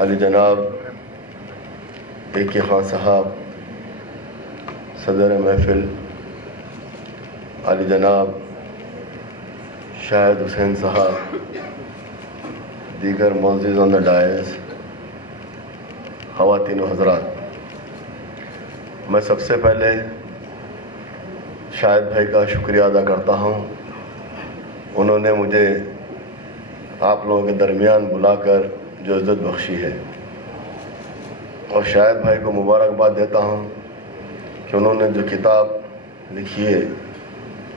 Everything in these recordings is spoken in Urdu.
علی جناب اے کے خان صاحب، صدر محفل علی جناب شاہد حسین صاحب، دیگر معزز آن دا ڈائز، خواتین و حضرات، میں سب سے پہلے شاہد بھائی کا شکریہ ادا کرتا ہوں. انہوں نے مجھے آپ لوگوں کے درمیان بلا کر جو عزت بخشی ہے، اور شاہد بھائی کو مبارکباد دیتا ہوں کہ انہوں نے جو کتاب لکھی ہے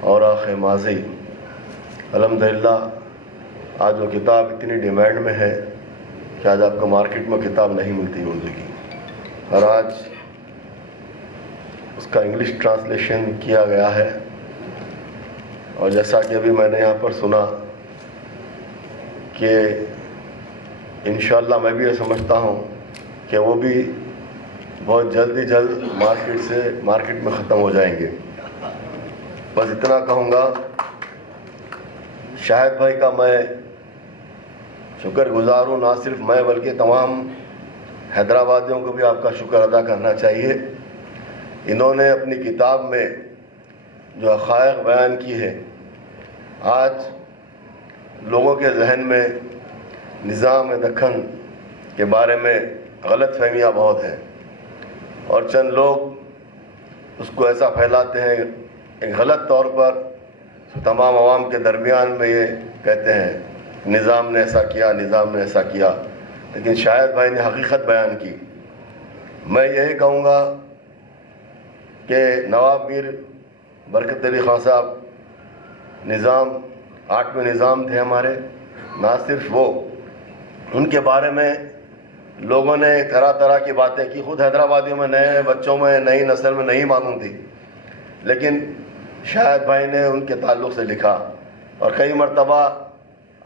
اوراق ماضی، الحمدللہ آج وہ کتاب اتنی ڈیمانڈ میں ہے کہ آج آپ کو مارکیٹ میں کتاب نہیں ملتی اردو کی، اور آج اس کا انگلش ٹرانسلیشن کیا گیا ہے. اور جیسا کہ ابھی میں نے یہاں پر سنا کہ انشاءاللہ میں بھی یہ سمجھتا ہوں کہ وہ بھی بہت جلد ہی جلد مارکیٹ میں ختم ہو جائیں گے. بس اتنا کہوں گا، شاہد بھائی کا میں شکر گزار ہوں، نہ صرف میں بلکہ تمام حیدرآبادیوں کو بھی آپ کا شکر ادا کرنا چاہیے. انہوں نے اپنی کتاب میں جو حقائق بیان کی ہے، آج لوگوں کے ذہن میں نظام دکن کے بارے میں غلط فہمیاں بہت ہیں، اور چند لوگ اس کو ایسا پھیلاتے ہیں ایک غلط طور پر، تمام عوام کے درمیان میں یہ کہتے ہیں نظام نے ایسا کیا، نظام نے ایسا کیا، لیکن شاہد بھائی نے حقیقت بیان کی. میں یہی کہوں گا کہ نواب میر برکت علی خان صاحب نظام 8ویں نظام تھے ہمارے، نہ صرف وہ، ان کے بارے میں لوگوں نے طرح طرح کی باتیں کی. خود حیدرآبادیوں میں، نئے بچوں میں، نئی نسل میں نہیں معلوم تھی، لیکن شاہد بھائی نے ان کے تعلق سے لکھا، اور کئی مرتبہ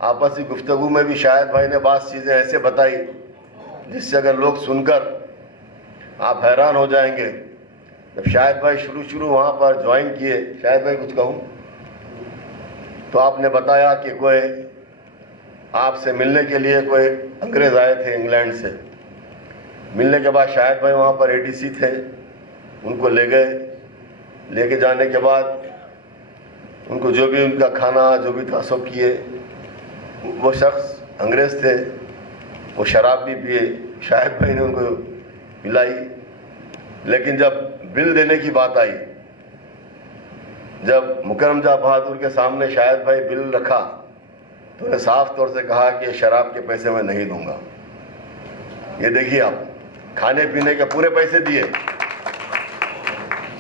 آپسی گفتگو میں بھی شاہد بھائی نے بعض چیزیں ایسے بتائی جس سے اگر لوگ سن کر آپ حیران ہو جائیں گے. جب شاہد بھائی شروع وہاں پر جوائن کیے، شاہد بھائی کچھ کہوں، تو آپ نے بتایا کہ کوئی آپ سے ملنے کے لیے کوئی انگریز آئے تھے انگلینڈ سے. ملنے کے بعد شاہد بھائی وہاں پر ADC تھے، ان کو لے گئے. لے کے جانے کے بعد ان کو جو بھی ان کا کھانا جو بھی تھا سب کیے. وہ شخص انگریز تھے، وہ شراب بھی پیے، شاہد بھائی نے ان کو پلائی. لیکن جب بل دینے کی بات آئی، جب مکرم جاں بہادر کے سامنے شاہد بھائی بل رکھا، تو انہیں صاف طور سے کہا کہ شراب کے پیسے میں نہیں دوں گا. یہ دیکھیے آپ، کھانے پینے کے پورے پیسے دیے،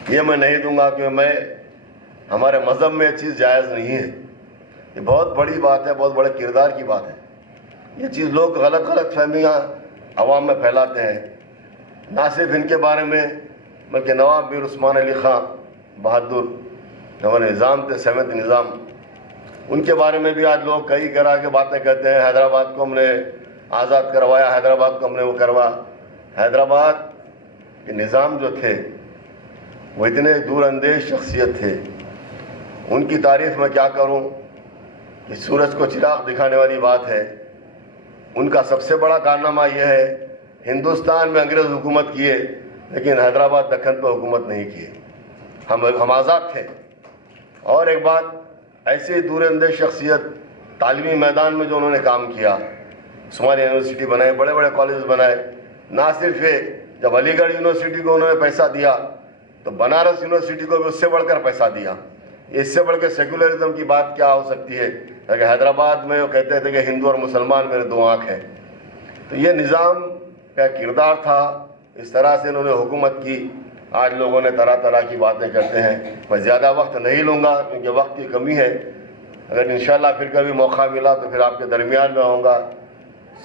یہ میں نہیں دوں گا کیونکہ ہمارے مذہب میں یہ چیز جائز نہیں ہے. یہ بہت بڑی بات ہے، بہت بڑے کردار کی بات ہے. یہ چیز لوگ غلط فہمیاں عوام میں پھیلاتے ہیں، نہ صرف ان کے بارے میں بلکہ نواب میر عثمان علی خان بہادر ہمارے نظام تھے، 7 نظام، ان کے بارے میں بھی آج لوگ کئی طرح کے باتیں کہتے ہیں. حیدرآباد کو ہم نے آزاد کروایا، حیدرآباد کو ہم نے وہ کروا. حیدرآباد کے نظام جو تھے وہ اتنے دور اندیش شخصیت تھے، ان کی تعریف میں کیا کروں کہ سورج کو چراغ دکھانے والی بات ہے. ان کا سب سے بڑا کارنامہ یہ ہے، ہندوستان میں انگریز حکومت کیے لیکن حیدرآباد دکن پہ حکومت نہیں کیے. ہم آزاد تھے. اور ایک بات، ایسے دور اندیش شخصیت تعلیمی میدان میں جو انہوں نے کام کیا، عثمانیہ یونیورسٹی بنائے، بڑے بڑے کالجز بنائے. نہ صرف یہ، جب علی گڑھ یونیورسٹی کو انہوں نے پیسہ دیا تو بنارس یونیورسٹی کو بھی اس سے بڑھ کر پیسہ دیا. اس سے بڑھ کے سیکولرزم کی بات کیا ہو سکتی ہے؟ کہ حیدرآباد میں وہ کہتے تھے کہ ہندو اور مسلمان میرے 2 آنکھ ہیں. تو یہ نظام کا کردار تھا، اس طرح سے انہوں نے حکومت کی. آج لوگوں نے طرح طرح کی باتیں کرتے ہیں. میں زیادہ وقت نہیں لوں گا کیونکہ وقت کی کمی ہے. اگر انشاءاللہ پھر کبھی موقع ملا تو پھر آپ کے درمیان میں آؤں گا.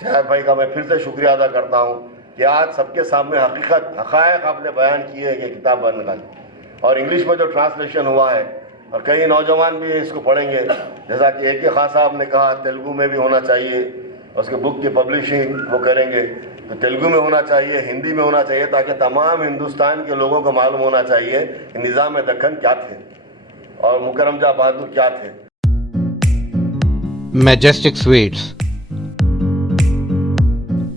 شاہد بھائی کا میں پھر سے شکریہ ادا کرتا ہوں کہ آج سب کے سامنے حقائق آپ نے بیان کیے کہ کتاب بن نکالی، اور انگلش میں جو ٹرانسلیشن ہوا ہے، اور کئی نوجوان بھی اس کو پڑھیں گے. جیسا کہ اے کے خان صاحب نے کہا تیلگو میں بھی ہونا چاہیے، اس کے بک کی پبلشنگ وہ کریں گے تو تیلگو میں ہونا چاہیے، ہندی میں ہونا چاہیے، تاکہ تمام ہندوستان کے لوگوں کو معلوم ہونا چاہیے کہ نظام دکن کیا تھے اور مکرم جاں بہادر کیا تھے. Majestic Sweets,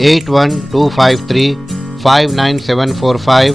8125359745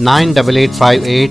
9858